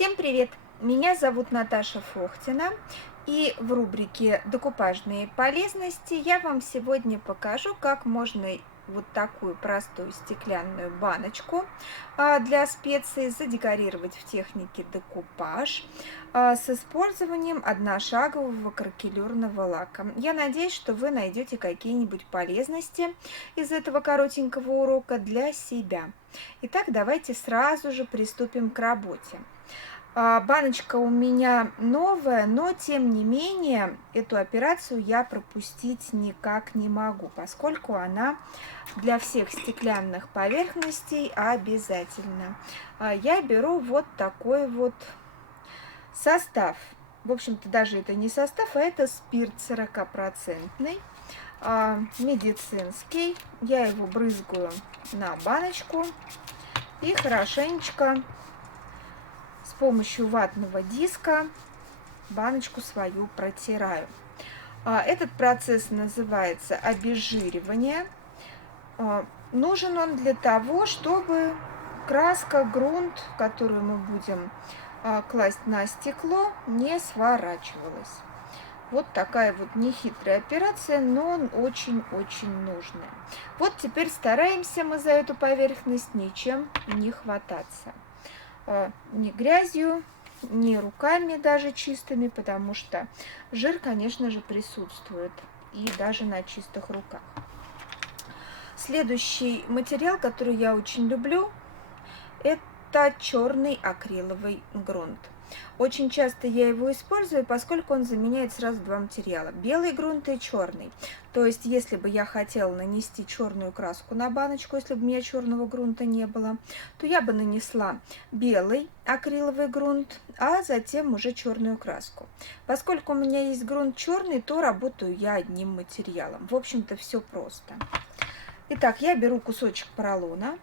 Всем привет! Меня зовут Наташа Фохтина, и в рубрике «Декупажные полезности» я вам сегодня покажу, как можно вот такую простую стеклянную баночку для специй задекорировать в технике декупаж с использованием одношагового кракелюрного лака. Я надеюсь, что вы найдете какие-нибудь полезности из этого коротенького урока для себя. Итак, давайте сразу же приступим к работе. Баночка у меня новая, но тем не менее эту операцию я пропустить никак не могу, поскольку она для всех стеклянных поверхностей обязательна. Я беру вот такой вот состав. В общем-то, даже это не состав, а это спирт 40%, медицинский. Я его брызгаю на баночку и хорошенечко с помощью ватного диска баночку свою протираю. Этот процесс называется обезжиривание. Нужен он для того, чтобы краска, грунт, которую мы будем класть на стекло, не сворачивалась. Вот такая вот нехитрая операция, но очень-очень нужная. Вот теперь стараемся мы за эту поверхность ничем не хвататься. Ни грязью, ни руками даже чистыми, потому что жир, конечно же, присутствует и даже на чистых руках. Следующий материал, который я очень люблю, это черный акриловый грунт. Очень часто я его использую, поскольку он заменяет сразу два материала: белый грунт и черный. То есть, если бы я хотела нанести черную краску на баночку, если бы у меня черного грунта не было, то я бы нанесла белый акриловый грунт, а затем уже черную краску. Поскольку у меня есть грунт черный, то работаю я одним материалом. В общем-то, все просто. Итак, я беру кусочек поролона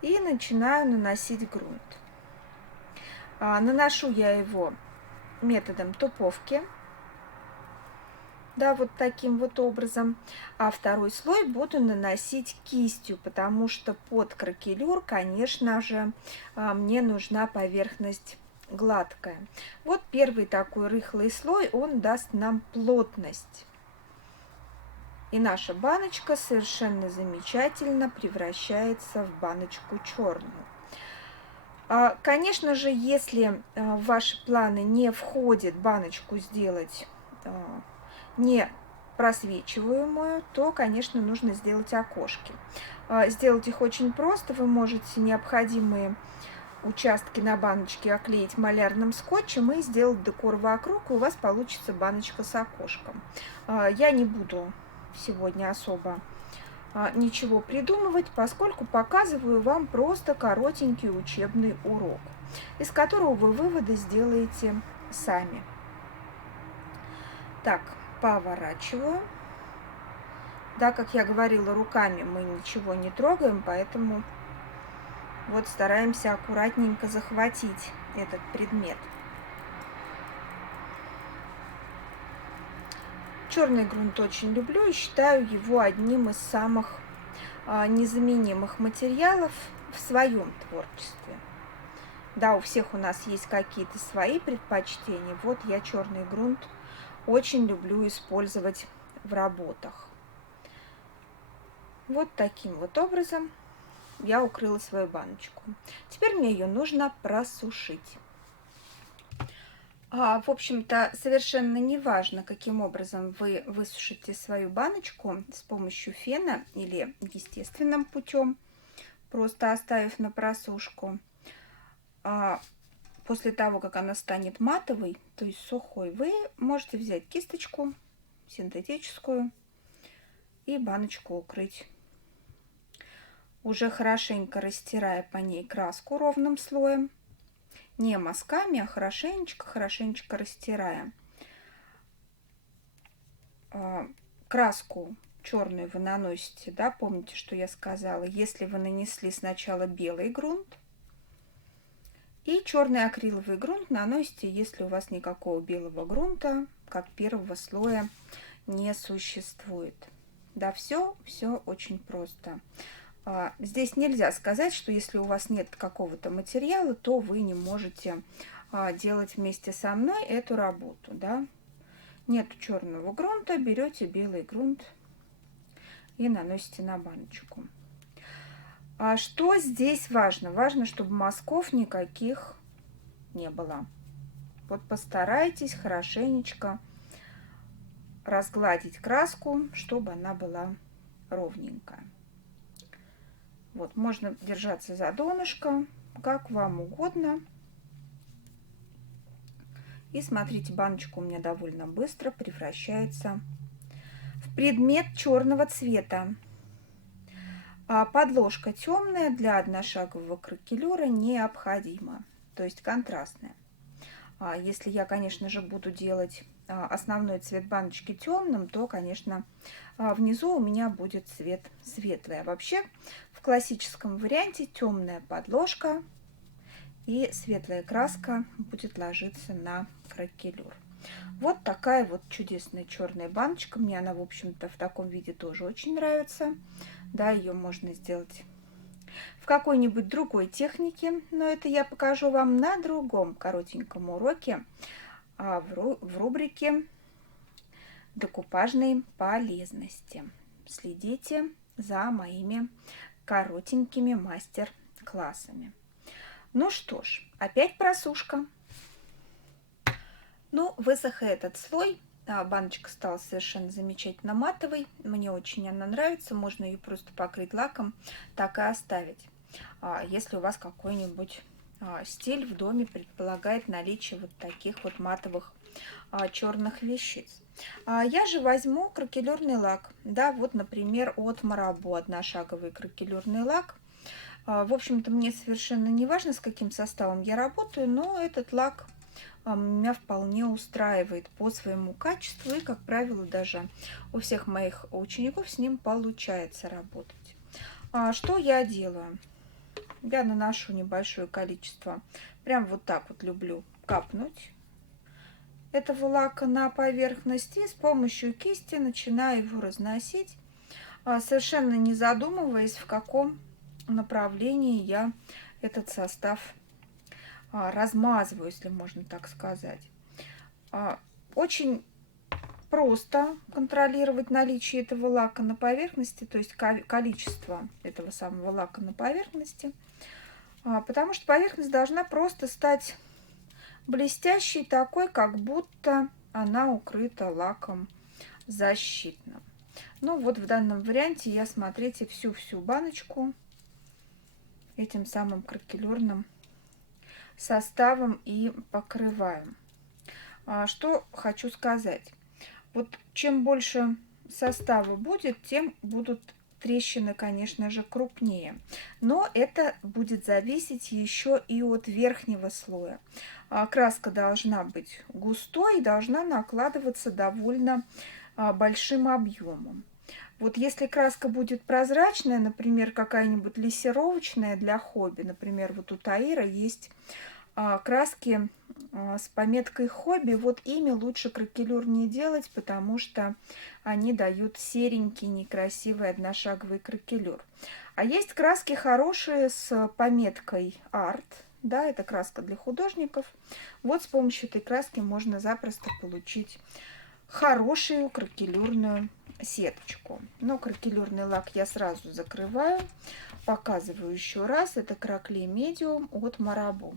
и начинаю наносить грунт. Наношу я его методом туповки, да, вот таким вот образом. А второй слой буду наносить кистью, потому что под кракелюр, конечно же, мне нужна поверхность гладкая. Вот первый такой рыхлый слой, он даст нам плотность. И наша баночка совершенно замечательно превращается в баночку черную. Конечно же, если в ваши планы не входит баночку сделать не просвечиваемую, то, конечно, нужно сделать окошки. Сделать их очень просто. Вы можете необходимые участки на баночке оклеить малярным скотчем и сделать декор вокруг, и у вас получится баночка с окошком. Я не буду сегодня особо ничего придумывать, поскольку показываю вам просто коротенький учебный урок, из которого вы выводы сделаете сами. Так, поворачиваю. Да, как я говорила, руками мы ничего не трогаем, поэтому вот стараемся аккуратненько захватить этот предмет. Черный грунт очень люблю и считаю его одним из самых незаменимых материалов в своем творчестве. Да, у всех у нас есть какие-то свои предпочтения. Вот я черный грунт очень люблю использовать в работах. Вот таким вот образом я укрыла свою баночку. Теперь мне ее нужно просушить. В общем-то, совершенно не важно, каким образом вы высушите свою баночку, с помощью фена или естественным путем, просто оставив на просушку. После того, как она станет матовой, то есть сухой, вы можете взять кисточку синтетическую и баночку укрыть, уже хорошенько растирая по ней краску ровным слоем. Не мазками, а хорошенечко растирая. Краску черную вы наносите, да, помните, что я сказала, если вы нанесли сначала белый грунт, и черный акриловый грунт наносите, если у вас никакого белого грунта, как первого слоя, не существует. Да, все очень просто. Здесь нельзя сказать, что если у вас нет какого-то материала, то вы не можете делать вместе со мной эту работу, да. Нет черного грунта, берете белый грунт и наносите на баночку. А что здесь важно? Важно, чтобы мазков никаких не было. Вот постарайтесь хорошенечко разгладить краску, чтобы она была ровненькая. Вот, можно держаться за донышко, как вам угодно. И смотрите, баночка у меня довольно быстро превращается в предмет черного цвета. А подложка темная для одношагового кракелюра необходима, то есть контрастная. Если я, конечно же, буду делать основной цвет баночки темным, то, конечно, внизу у меня будет цвет светлый. А вообще в классическом варианте темная подложка и светлая краска будет ложиться на кракелюр. Вот такая вот чудесная черная баночка. Мне она, в общем-то, в таком виде тоже очень нравится. Да, ее можно сделать в какой-нибудь другой технике, но это я покажу вам на другом коротеньком уроке в рубрике «Декупажные полезности». Следите за моими коротенькими мастер-классами. Ну что ж, опять просушка. Ну, высох этот слой. Баночка стала совершенно замечательно матовой. Мне очень она нравится. Можно ее просто покрыть лаком, так и оставить. Если у вас какой-нибудь стиль в доме предполагает наличие вот таких вот матовых черных вещиц. Я же возьму кракелюрный лак. Да, вот, например, от Marabu одношаговый кракелюрный лак. В общем-то, мне совершенно не важно, с каким составом я работаю, но этот лак меня вполне устраивает по своему качеству. И, как правило, даже у всех моих учеников с ним получается работать. Что я делаю? Я наношу небольшое количество, прям вот так вот люблю капнуть этого лака на поверхность и с помощью кисти начинаю его разносить, совершенно не задумываясь, в каком направлении я этот состав размазываю, если можно так сказать. Очень просто контролировать наличие этого лака на поверхности, то есть количество этого самого лака на поверхности, потому что поверхность должна просто стать блестящей, такой, как будто она укрыта лаком защитным. Ну вот в данном варианте я, смотрите, всю баночку этим самым кракелюрным составом и покрываю. Что хочу сказать. Вот чем больше состава будет, тем будут трещины, конечно же, крупнее. Но это будет зависеть еще и от верхнего слоя. Краска должна быть густой и должна накладываться довольно большим объемом. Вот если краска будет прозрачная, например, какая-нибудь лессировочная для хобби, например, вот у Таира есть краски с пометкой хобби, вот ими лучше кракелюр не делать, потому что они дают серенький, некрасивый одношаговый кракелюр. А есть краски хорошие с пометкой арт, да, это краска для художников. Вот с помощью этой краски можно запросто получить хорошую кракелюрную сеточку. Но кракелюрный лак я сразу закрываю. Показываю еще раз. Это Краклей Медиум от Marabu.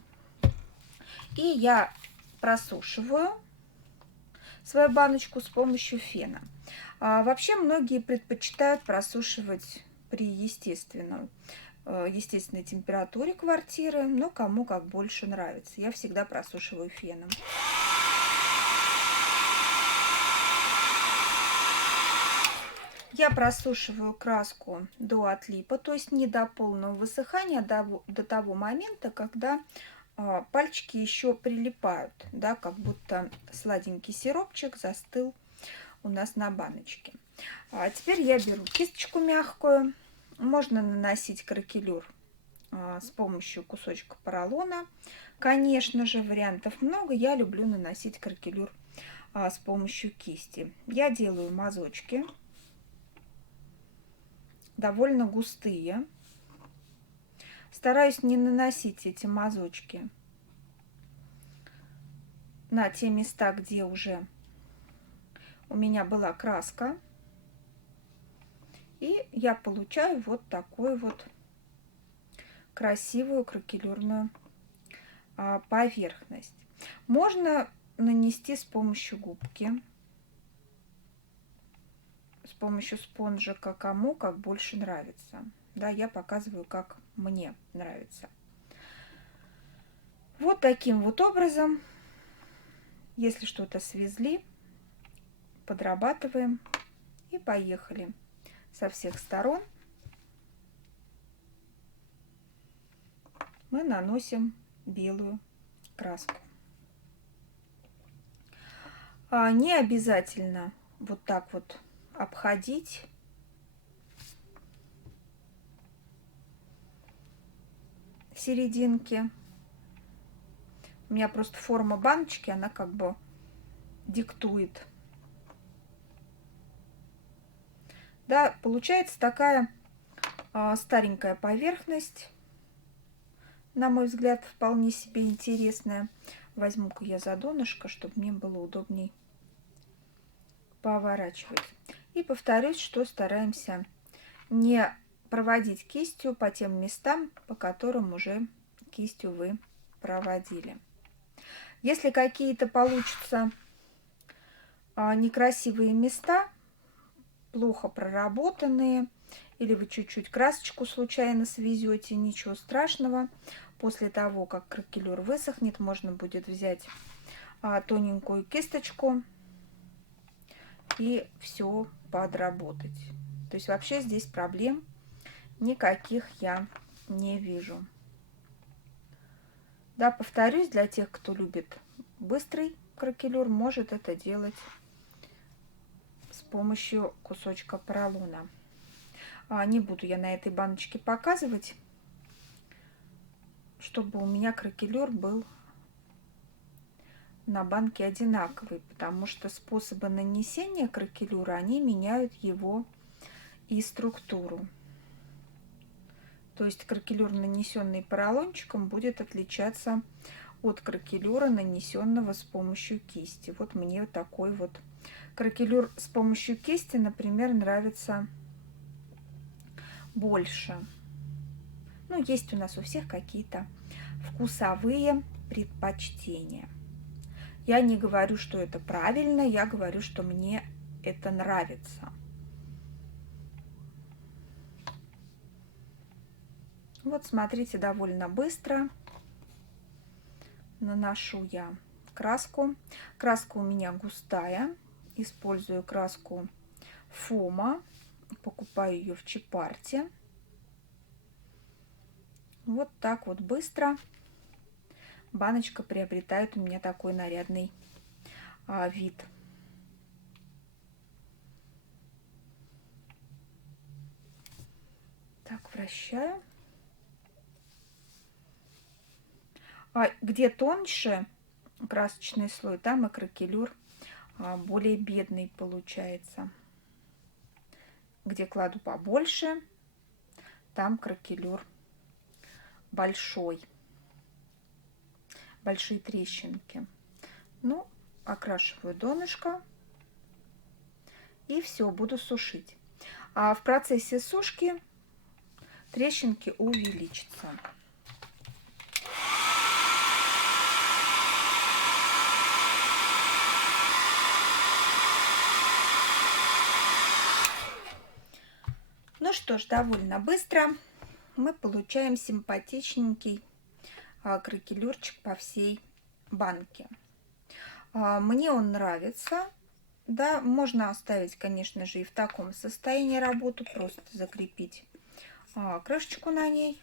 И я просушиваю свою баночку с помощью фена. Вообще многие предпочитают просушивать при естественной температуре квартиры, но кому как больше нравится. Я всегда просушиваю феном. Я просушиваю краску до отлипа, то есть не до полного высыхания, а до того момента, когда пальчики еще прилипают, да, как будто сладенький сиропчик застыл у нас на баночке. Теперь я беру кисточку мягкую. Можно наносить кракелюр с помощью кусочка поролона. Конечно же, вариантов много. Я люблю наносить кракелюр с помощью кисти. Я делаю мазочки довольно густые. стараюсь не наносить эти мазочки на те места, где уже у меня была краска. И я получаю вот такую вот красивую кракелюрную поверхность. Можно нанести с помощью губки, с помощью спонжика, кому как больше нравится. Да, я показываю, как мне нравится. Вот таким вот образом, если что-то свезли, подрабатываем и поехали со всех сторон. Мы наносим белую краску. Не обязательно вот так вот обходить. Серединки. У меня просто форма баночки, она как бы диктует. Да, получается такая старенькая поверхность. На мой взгляд, вполне себе интересная. Возьму-ка я за донышко, чтобы мне было удобней поворачивать. И повторюсь, что стараемся не проводить кистью по тем местам, по которым уже кистью вы проводили. Если какие-то получатся некрасивые места, плохо проработанные, или вы чуть-чуть красочку случайно свезете, ничего страшного. После того, как кракелюр высохнет, можно будет взять тоненькую кисточку и все подработать. То есть вообще здесь проблем никаких я не вижу. Да, повторюсь, для тех, кто любит быстрый кракелюр, может это делать с помощью кусочка поролона. Не буду я на этой баночке показывать, чтобы у меня кракелюр был на банке одинаковый, потому что способы нанесения кракелюра, они меняют его и структуру. То есть кракелюр, нанесенный поролончиком, будет отличаться от кракелюра, нанесенного с помощью кисти. Вот мне вот такой вот кракелюр с помощью кисти, например, нравится больше. Ну, есть у нас у всех какие-то вкусовые предпочтения. Я не говорю, что это правильно, я говорю, что мне это нравится. Вот смотрите, довольно быстро наношу я краску. Краска у меня густая. Использую краску Фома. Покупаю ее в Чипарте. Вот так вот быстро баночка приобретает у меня такой нарядный вид. Так, вращаю. Где тоньше красочный слой, там и кракелюр более бедный получается. Где кладу побольше, там кракелюр большой. Большие трещинки. Ну, окрашиваю донышко. И все, буду сушить. А в процессе сушки трещинки увеличатся. Ну что ж, довольно быстро мы получаем симпатичненький кракелюрчик по всей банке. Мне он нравится. Да, можно оставить, конечно же, и в таком состоянии работу, просто закрепить крышечку на ней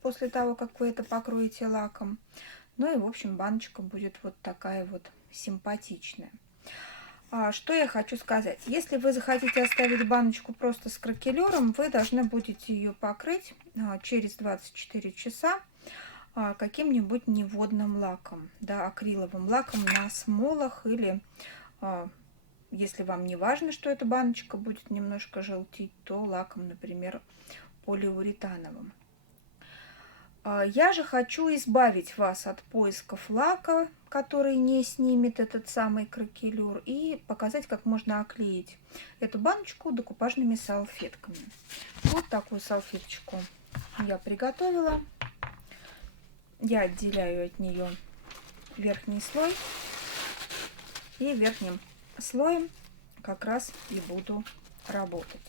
после того, как вы это покроете лаком. Ну и, в общем, баночка будет вот такая вот симпатичная. Что я хочу сказать. Если вы захотите оставить баночку просто с кракелюром, вы должны будете ее покрыть через 24 часа каким-нибудь неводным лаком, да, акриловым лаком на смолах, или если вам не важно, что эта баночка будет немножко желтеть, то лаком, например, полиуретановым. Я же хочу избавить вас от поисков лака, который не снимет этот самый кракелюр, и показать, как можно оклеить эту баночку декупажными салфетками. Вот такую салфеточку я приготовила. Я отделяю от нее верхний слой, и верхним слоем как раз и буду работать.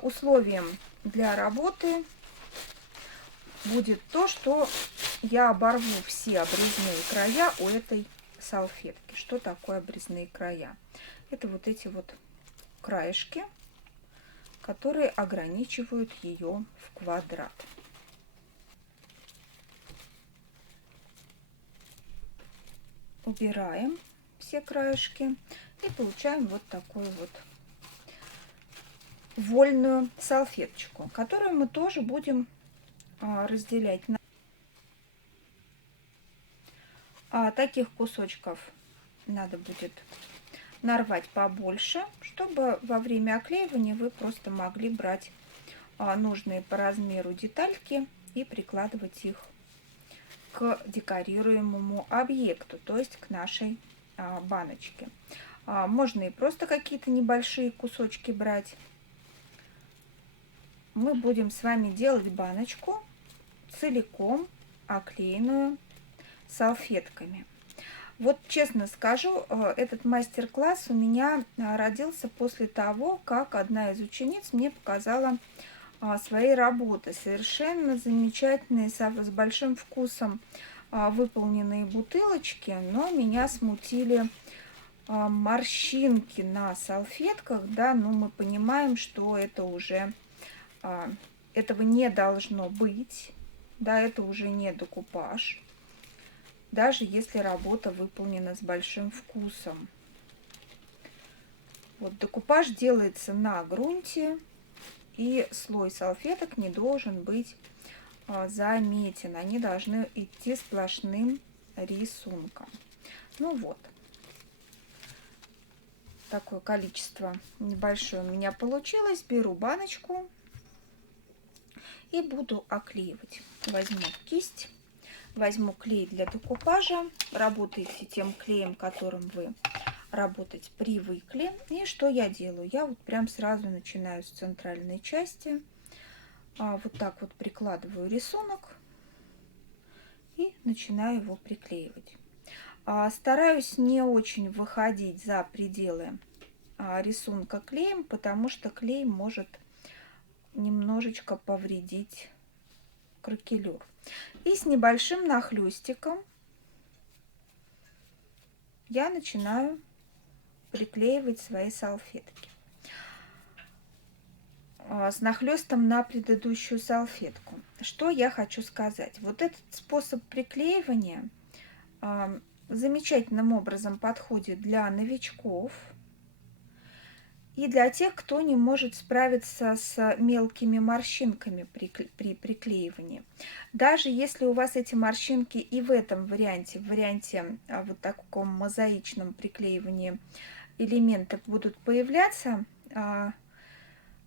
Условием для работы будет то, что я оборву все обрезные края у этой салфетки. Что такое обрезные края? Это вот эти вот краешки, которые ограничивают ее в квадрат. Убираем все краешки и получаем вот такую вот вольную салфеточку, которую мы тоже будем разделять на таких кусочков. Надо будет нарвать побольше, чтобы во время оклеивания вы просто могли брать нужные по размеру детальки и прикладывать их к декорируемому объекту, то есть к нашей баночке. Можно и просто какие-то небольшие кусочки брать. Мы будем с вами делать баночку целиком оклеенную салфетками. Вот честно скажу, этот мастер-класс у меня родился после того, как одна из учениц мне показала свои работы. Совершенно замечательные, с большим вкусом выполненные бутылочки, но меня смутили морщинки на салфетках, да, но мы понимаем, что это уже этого не должно быть, да, это уже не декупаж, даже если работа выполнена с большим вкусом. Вот декупаж делается на грунте, и слой салфеток не должен быть заметен, они должны идти сплошным рисунком. Ну вот, такое количество небольшое у меня получилось. Беру баночку и буду оклеивать. Возьму кисть, возьму клей для декупажа. Работайте тем клеем, которым вы работать привыкли. И что я делаю? Я вот прям сразу начинаю с центральной части. Вот так вот прикладываю рисунок и начинаю его приклеивать. Стараюсь не очень выходить за пределы рисунка клеем, потому что клей может немножечко повредить кракелюр. И с небольшим нахлестиком я начинаю приклеивать свои салфетки. С нахлестом на предыдущую салфетку. Что я хочу сказать? Вот этот способ приклеивания замечательным образом подходит для новичков и для тех, кто не может справиться с мелкими морщинками при приклеивании. Даже если у вас эти морщинки и в этом варианте, вот таком мозаичном приклеивании элементов будут появляться,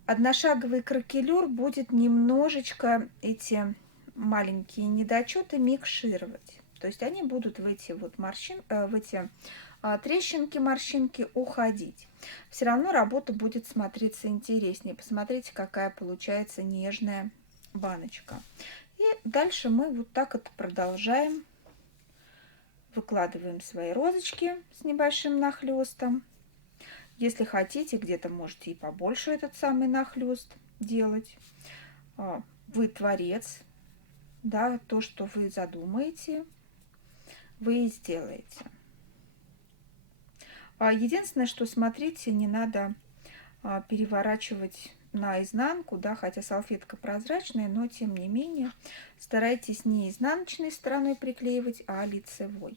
одношаговый кракелюр будет немножечко эти маленькие недочеты микшировать. То есть они будут в эти вот трещинки, морщинки уходить. Все равно работа будет смотреться интереснее. Посмотрите, какая получается нежная баночка. И дальше мы вот так это продолжаем. Выкладываем свои розочки с небольшим нахлестом. Если хотите, где-то можете и побольше этот самый нахлест делать. Вы творец, да, то, что вы задумаете, вы и сделаете. Единственное, что смотрите, не надо переворачивать наизнанку, да, хотя салфетка прозрачная, но тем не менее старайтесь не изнаночной стороной приклеивать, а лицевой.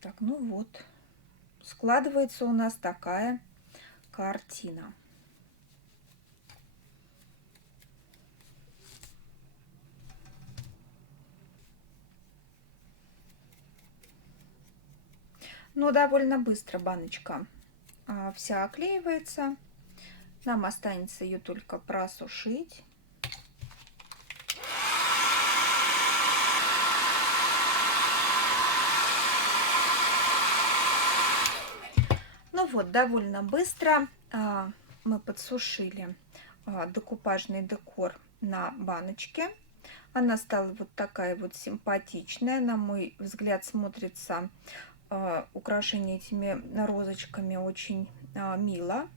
Так, ну вот, складывается у нас такая картина. Но довольно быстро баночка вся оклеивается. Нам останется ее только просушить. вот, довольно быстро мы подсушили декупажный декор на баночке. Она стала вот такая вот симпатичная, на мой взгляд, смотрится украшение этими розочками очень мило.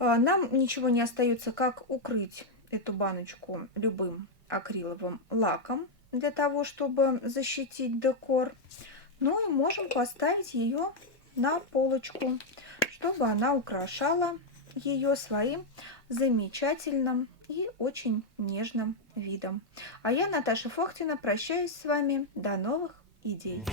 Нам ничего не остается, как укрыть эту баночку любым акриловым лаком для того, чтобы защитить декор. Ну и можем поставить ее на полочку, чтобы она украшала ее своим замечательным и очень нежным видом. А я, Наташа Фохтина, прощаюсь с вами. До новых идей.